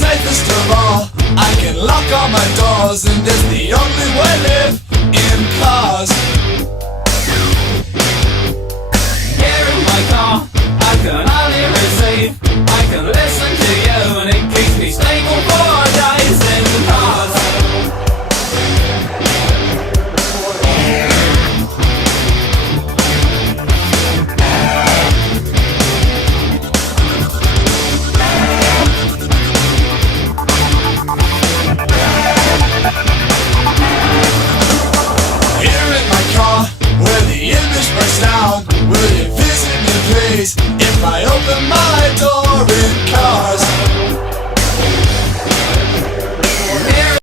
safest of all. I can lock all my doors, and it's the only way I live in cars. Here in my car, I can only receive. I can listen to you, and it keeps me stable for days in cars. Where the image breaks down, will you visit me please? If I open my door